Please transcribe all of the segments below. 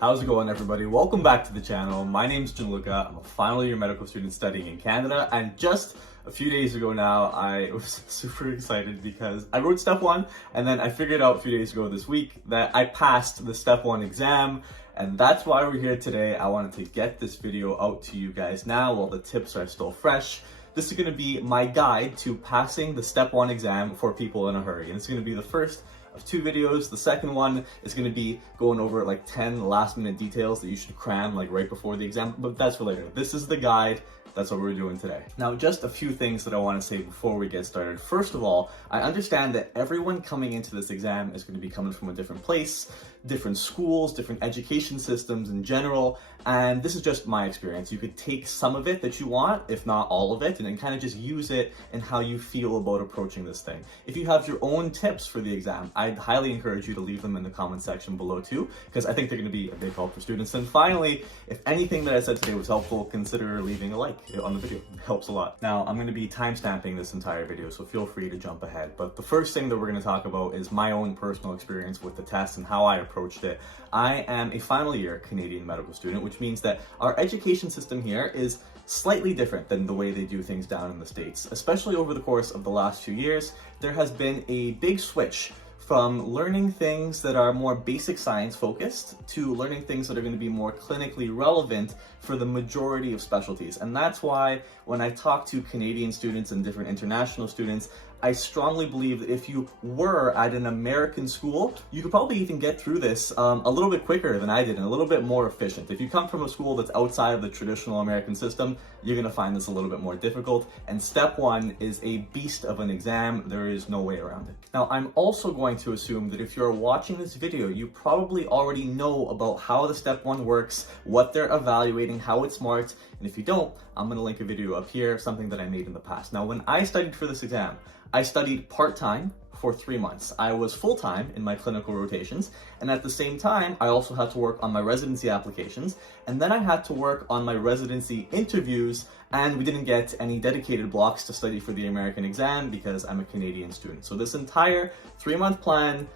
How's it going, everybody? Welcome back to the channel. My name's Gianluca. I'm a final year medical student studying in Canada, and just a few days ago now, I was super excited because I wrote step 1, and then I figured out a few days ago this week that I passed the step 1 exam, and that's why we're here today. I wanted to get this video out to you guys now while the tips are still fresh. This is going to be my guide to passing the step 1 exam for people in a hurry, and it's going to be the first of 2 videos. The second one is going to be going over like 10 last minute details that you should cram like right before the exam, but that's for later. This is the guide. That's what we're doing today. Now, just a few things that I want to say before we get started. First of all, I understand that everyone coming into this exam is going to be coming from a different place, different schools, different education systems in general, and this is just my experience. You could take some of it that you want, if not all of it, and then kind of just use it in how you feel about approaching this thing. If you have your own tips for the exam, I'd highly encourage you to leave them in the comment section below too, because I think they're going to be a big help for students. And finally, if anything that I said today was helpful, consider leaving a like on the video. It helps a lot. Now, I'm going to be timestamping this entire video, so feel free to jump ahead. But the first thing that we're going to talk about is my own personal experience with the test and how I approached it. I am a final year Canadian medical student, which means that our education system here is slightly different than the way they do things down in the States. Especially over the course of the last few years, there has been a big switch from learning things that are more basic science focused to learning things that are going to be more clinically relevant for the majority of specialties. And that's why when I talk to Canadian students and different international students, I strongly believe that if you were at an American school, you could probably even get through this a little bit quicker than I did and a little bit more efficient. If you come from a school that's outside of the traditional American system, you're going to find this a little bit more difficult. And step 1 is a beast of an exam. There is no way around it. Now, I'm also going to assume that if you're watching this video, you probably already know about how the step 1 works, what they're evaluating, how it's marked. And if you don't, I'm going to link a video up here, something that I made in the past. Now, when I studied for this exam, I studied part-time for 3 months. I was full-time in my clinical rotations, and at the same time, I also had to work on my residency applications, and then I had to work on my residency interviews, and we didn't get any dedicated blocks to study for the American exam because I'm a Canadian student. So this entire 3-month plan,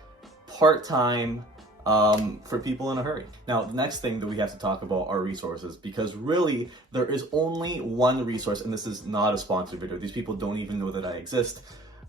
part-time, for people in a hurry. Now, the next thing that we have to talk about are resources, because really there is only one resource, and this is not a sponsored video. These people don't even know that I exist.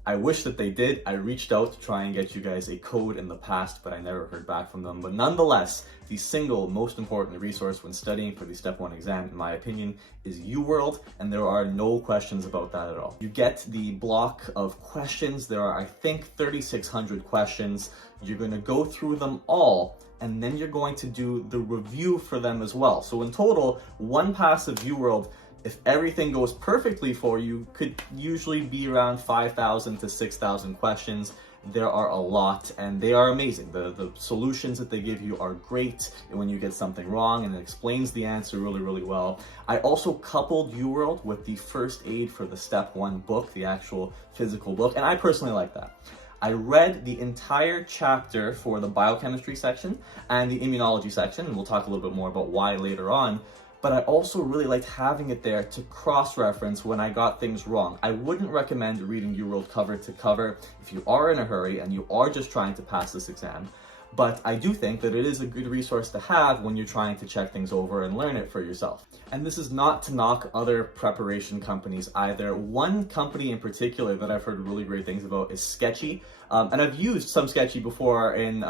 I wish that they did. I reached out to try and get you guys a code in the past, but I never heard back from them. But nonetheless, the single most important resource when studying for the Step 1 exam, in my opinion, is UWorld, and there are no questions about that at all. You get the block of questions. There are, I think, 3,600 questions. You're going to go through them all, and then you're going to do the review for them as well. So in total, one pass of UWorld, if everything goes perfectly for you, could usually be around 5,000 to 6,000 questions. There are a lot, and they are amazing. The solutions that they give you are great when you get something wrong, and it explains the answer really, really well. I also coupled UWorld with the first aid for the Step 1 book, the actual physical book, and I personally like that. I read the entire chapter for the biochemistry section and the immunology section, and we'll talk a little bit more about why later on. But I also really liked having it there to cross-reference when I got things wrong. I wouldn't recommend reading UWorld cover to cover if you are in a hurry and you are just trying to pass this exam. But I do think that it is a good resource to have when you're trying to check things over and learn it for yourself. And this is not to knock other preparation companies either. One company in particular that I've heard really great things about is Sketchy. And I've used some Sketchy before in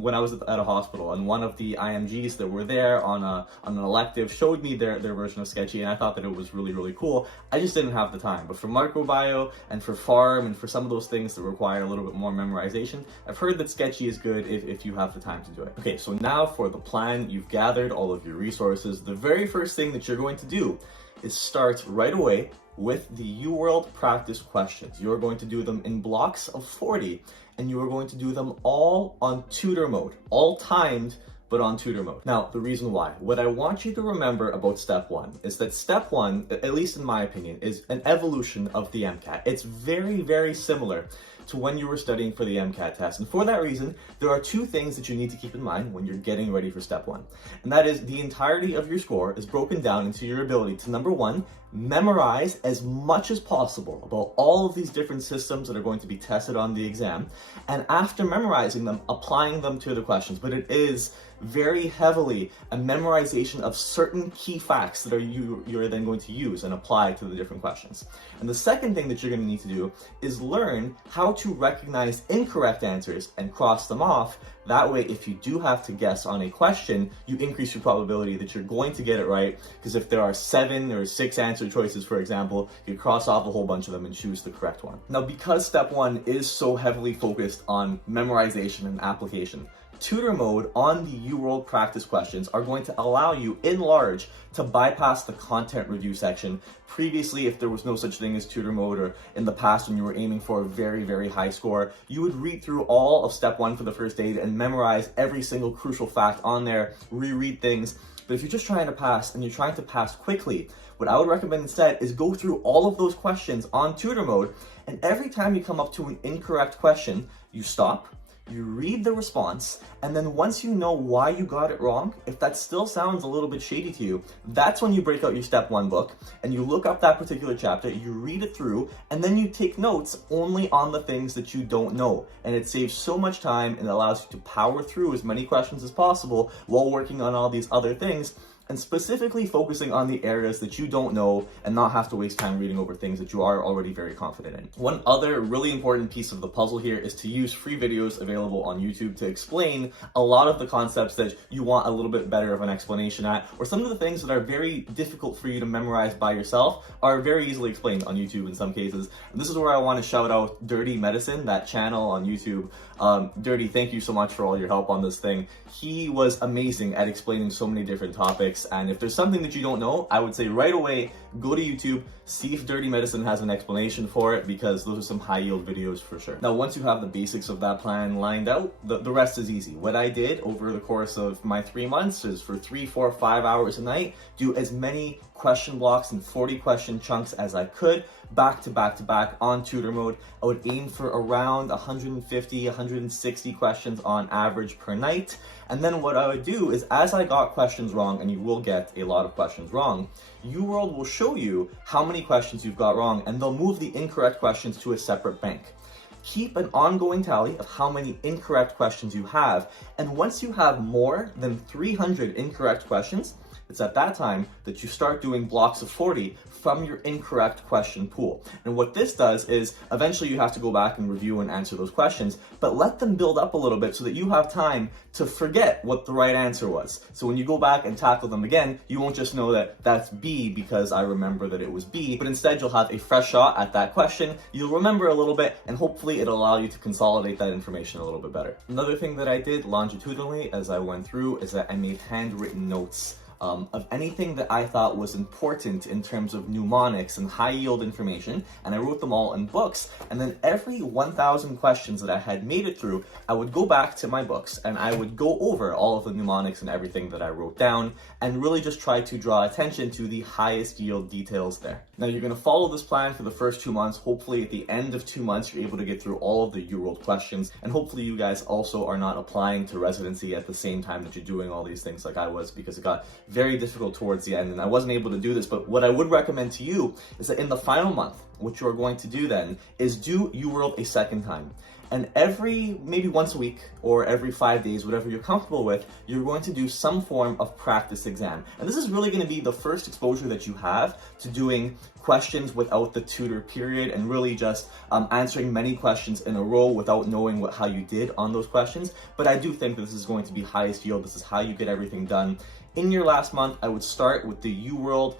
when I was at a hospital, and one of the IMGs that were there on an elective showed me their version of Sketchy, and I thought that it was really, really cool. I just didn't have the time. But for microbio and for pharm and for some of those things that require a little bit more memorization, I've heard that Sketchy is good if you have the time to do it. Okay, so now for the plan. You've gathered all of your resources. The very first thing that you're going to do is start right away with the UWorld practice questions. You're going to do them in blocks of 40, and you are going to do them all on tutor mode, all timed, but on tutor mode. Now, the reason why. What I want you to remember about Step 1 is that Step 1, at least in my opinion, is an evolution of the MCAT. It's very, very similar to when you were studying for the MCAT test. And for that reason, there are 2 things that you need to keep in mind when you're getting ready for Step 1. And that is the entirety of your score is broken down into your ability to, number 1, memorize as much as possible about all of these different systems that are going to be tested on the exam, and after memorizing them, applying them to the questions. But it is very heavily a memorization of certain key facts that you're then going to use and apply to the different questions. And the second thing that you're going to need to do is learn how to recognize incorrect answers and cross them off. That way, if you do have to guess on a question, you increase your probability that you're going to get it right, because if there are 7 or 6 answer choices, for example, you cross off a whole bunch of them and choose the correct one. Now, because step 1 is so heavily focused on memorization and application, tutor mode on the UWorld practice questions are going to allow you, in large, to bypass the content review section. Previously, if there was no such thing as tutor mode, or in the past when you were aiming for a very, very high score, you would read through all of step 1 for the first aid and memorize every single crucial fact on there, reread things. But if you're just trying to pass and you're trying to pass quickly, what I would recommend instead is go through all of those questions on tutor mode, and every time you come up to an incorrect question, you stop, you read the response, and then once you know why you got it wrong, if that still sounds a little bit shady to you, that's when you break out your step 1 book and you look up that particular chapter, you read it through, and then you take notes only on the things that you don't know. And it saves so much time and allows you to power through as many questions as possible while working on all these other things, and specifically focusing on the areas that you don't know and not have to waste time reading over things that you are already very confident in. One other really important piece of the puzzle here is to use free videos available on YouTube to explain a lot of the concepts that you want a little bit better of an explanation at, or some of the things that are very difficult for you to memorize by yourself are very easily explained on YouTube in some cases. And this is where I want to shout out Dirty Medicine, that channel on YouTube. Dirty, thank you so much for all your help on this thing. He was amazing at explaining so many different topics, and if there's something that you don't know, I would say right away, go to YouTube, see if Dirty Medicine has an explanation for it, because those are some high yield videos for sure. Now, once you have the basics of that plan lined out, the rest is easy. What I did over the course of my 3 months is, for 3, 4, 5 hours a night, do as many question blocks and 40 question chunks as I could, back to back to back on tutor mode. I would aim for around 150, 160 questions on average per night. And then what I would do is, as I got questions wrong, and you will get a lot of questions wrong, UWorld will show you how many questions you've got wrong, and they'll move the incorrect questions to a separate bank. Keep an ongoing tally of how many incorrect questions you have, and once you have more than 300 incorrect questions, it's at that time that you start doing blocks of 40 from your incorrect question pool. And what this does is, eventually you have to go back and review and answer those questions, but let them build up a little bit so that you have time to forget what the right answer was. So when you go back and tackle them again, you won't just know that that's B because I remember that it was B, but instead you'll have a fresh shot at that question. You'll remember a little bit, and hopefully it'll allow you to consolidate that information a little bit better. Another thing that I did longitudinally as I went through is that I made handwritten notes of anything that I thought was important in terms of mnemonics and high yield information, and I wrote them all in books. And then every 1,000 questions that I had made it through, I would go back to my books and I would go over all of the mnemonics and everything that I wrote down, and really just try to draw attention to the highest yield details there. Now, you're going to follow this plan for the first 2 months. Hopefully at the end of 2 months, you're able to get through all of the UWorld questions, and hopefully you guys also are not applying to residency at the same time that you're doing all these things like I was, because it got very difficult towards the end and I wasn't able to do this. But what I would recommend to you is that in the final month, what you're going to do then is do UWorld a second time. And maybe once a week or every 5 days, whatever you're comfortable with, you're going to do some form of practice exam. And this is really going to be the first exposure that you have to doing questions without the tutor period, and really just answering many questions in a row without knowing how you did on those questions. But I do think that this is going to be highest yield. This is how you get everything done. In your last month, I would start with the UWorld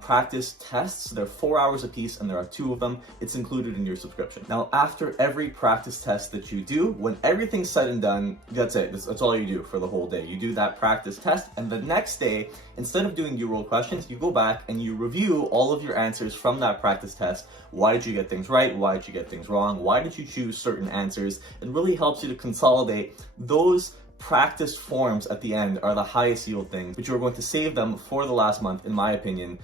practice tests. They're 4 hours a piece, and there are 2 of them. It's included in your subscription. Now, after every practice test that you do, when everything's said and done, that's it. That's all you do for the whole day. You do that practice test, and the next day, instead of doing UWorld questions, you go back and you review all of your answers from that practice test. Why did you get things right? Why did you get things wrong? Why did you choose certain answers? It really helps you to consolidate those practice forms at the end are the highest yield things, but you're going to save them for the last month, in my opinion.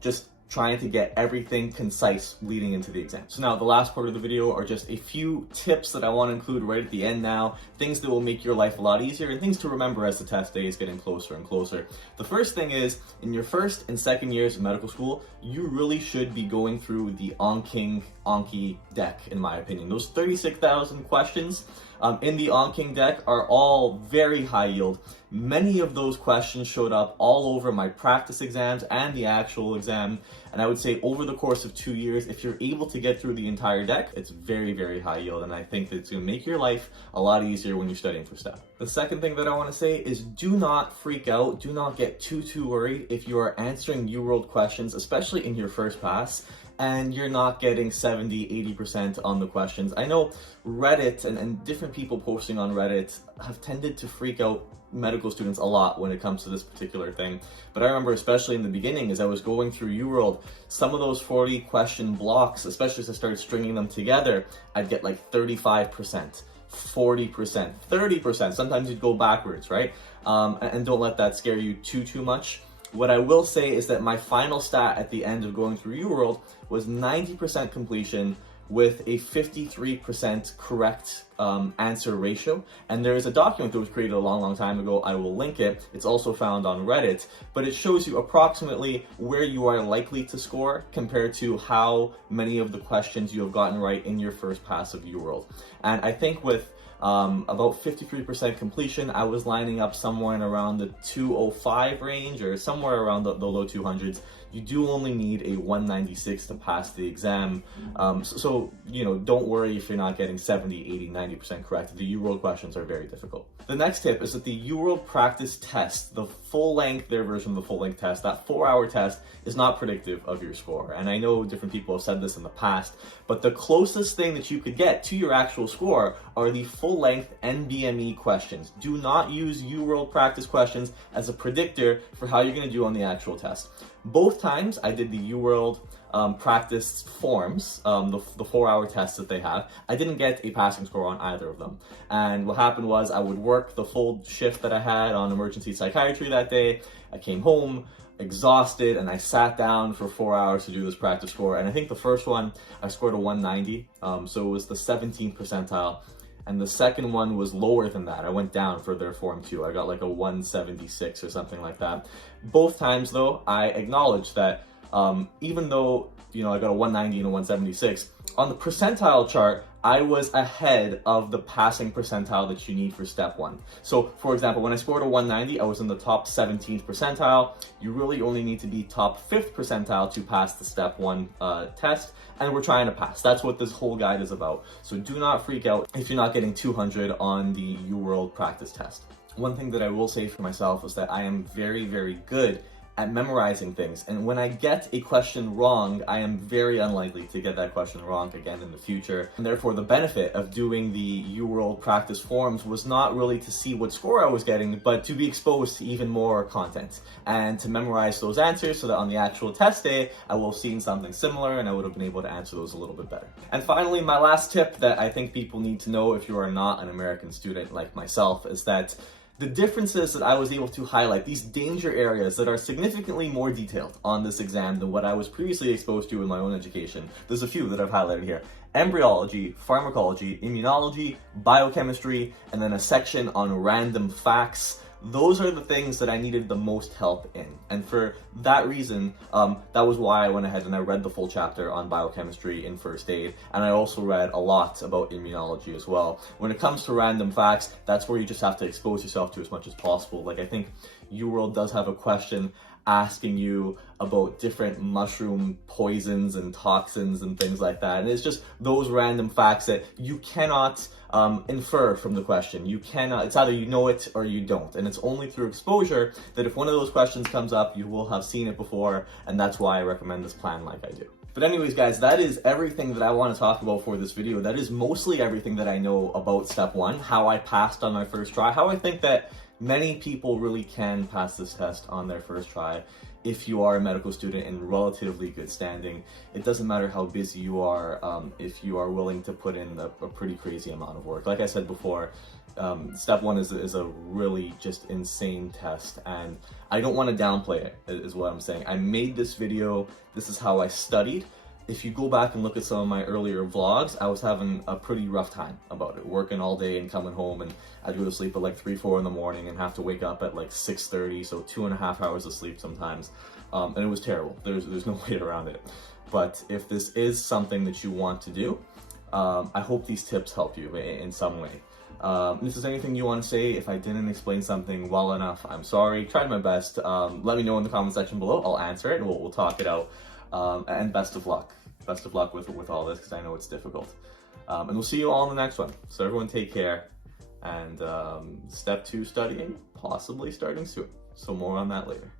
Just trying to get everything concise leading into the exam. So now the last part of the video are just a few tips that I want to include right at the end now, things that will make your life a lot easier and things to remember as the test day is getting closer and closer. The first thing is, in your first and second years of medical school, you really should be going through the Anki deck, in my opinion. Those 36,000 questions in the Anki deck are all very high yield. Many of those questions showed up all over my practice exams and the actual exam. And I would say over the course of 2 years, if you're able to get through the entire deck, it's very, very high yield. And I think that it's going to make your life a lot easier when you're studying for STEP. The second thing that I want to say is do not freak out. Do not get too worried if you are answering UWorld questions, especially in your first pass, and you're not getting 70-80% on the questions. I know Reddit and different people posting on Reddit have tended to freak out medical students a lot when it comes to this particular thing. But I remember, especially in the beginning, as I was going through UWorld, some of those 40 question blocks, especially as I started stringing them together, I'd get like 35%. 40%, 30%, sometimes you'd go backwards, right? And don't let that scare you too much. What I will say is that my final stat at the end of going through UWorld was 90% completion with a 53% correct answer ratio. And there is a document that was created a long time ago. I will link it. It's also found on Reddit, but it shows you approximately where you are likely to score compared to how many of the questions you have gotten right in your first pass of UWorld. And I think with about 53% completion, I was lining up somewhere in around the 205 range or somewhere around the low 200s. You do only need a 196 to pass the exam. So, you know, don't worry if you're not getting 70, 80, 90% correct. The UWorld questions are very difficult. The next tip is that the UWorld practice test, the full-length, their version of the full-length test, that 4-hour test is not predictive of your score. And I know different people have said this in the past, but the closest thing that you could get to your actual score are the full-length NBME questions. Do not use UWorld practice questions as a predictor for how you're going to do on the actual test. Both times I did the UWorld practice forms, the 4-hour tests that they have, I didn't get a passing score on either of them. And what happened was I would work the full shift that I had on emergency psychiatry that day. I came home exhausted and I sat down for 4 hours to do this practice score. And I think the first one I scored a 190, so it was the 17th percentile. And the second one was lower than that. I went down for their form 2. I got like a 176 or something like that. Both times though, I acknowledged that even though, you know, I got a 190 and a 176, on the percentile chart, I was ahead of the passing percentile that you need for step 1. So for example, when I scored a 190, I was in the top 17th percentile. You really only need to be top 5th percentile to pass the step 1 test. And we're trying to pass. That's what this whole guide is about. So do not freak out if you're not getting 200 on the UWorld practice test. One thing that I will say for myself is that I am very good at memorizing things. And when I get a question wrong, I am very unlikely to get that question wrong again in the future. And therefore, the benefit of doing the UWorld practice forms was not really to see what score I was getting, but to be exposed to even more content and to memorize those answers so that on the actual test day, I will have seen something similar and I would have been able to answer those a little bit better. And finally, my last tip that I think people need to know if you are not an American student like myself is that the differences that I was able to highlight, these danger areas that are significantly more detailed on this exam than what I was previously exposed to in my own education. There's a few that I've highlighted here. Embryology, pharmacology, immunology, biochemistry, and then a section on random facts. Those are the things that I needed the most help in. And for that reason, that was why I went ahead and I read the full chapter on biochemistry in first aid. And I also read a lot about immunology as well. When it comes to random facts, that's where you just have to expose yourself to as much as possible. Like I think UWorld does have a question asking you about different mushroom poisons and toxins and things like that. And it's just those random facts that you cannot infer from the question. You cannot, it's either you know it or you don't. And it's only through exposure that if one of those questions comes up, you will have seen it before. And that's why I recommend this plan like I do. But anyways, guys, that is everything that I want to talk about for this video. That is mostly everything that I know about step 1, how I passed on my first try, how I think that many people really can pass this test on their first try. if you are a medical student in relatively good standing. It doesn't matter how busy you are, if you are willing to put in a pretty crazy amount of work. Like I said before, step one is a really just insane test, and I don't want to downplay it, is what I'm saying. I made this video, this is how I studied. If you go back and look at some of my earlier vlogs, I was having a pretty rough time about it, working all day and coming home, and I'd go to sleep at like 3, 4 in the morning and have to wake up at like 6:30, so 2.5 hours of sleep sometimes, and it was terrible. There's no way around it. But if this is something that you want to do, I hope these tips help you in some way. If there's anything you want to say, if I didn't explain something well enough, I'm sorry. Tried my best. Let me know in the comment section below. I'll answer it and we'll talk it out. And best of luck. Best of luck with all this, because I know it's difficult. And we'll see you all in the next one. So everyone take care. And step 2 studying, possibly starting soon. So more on that later.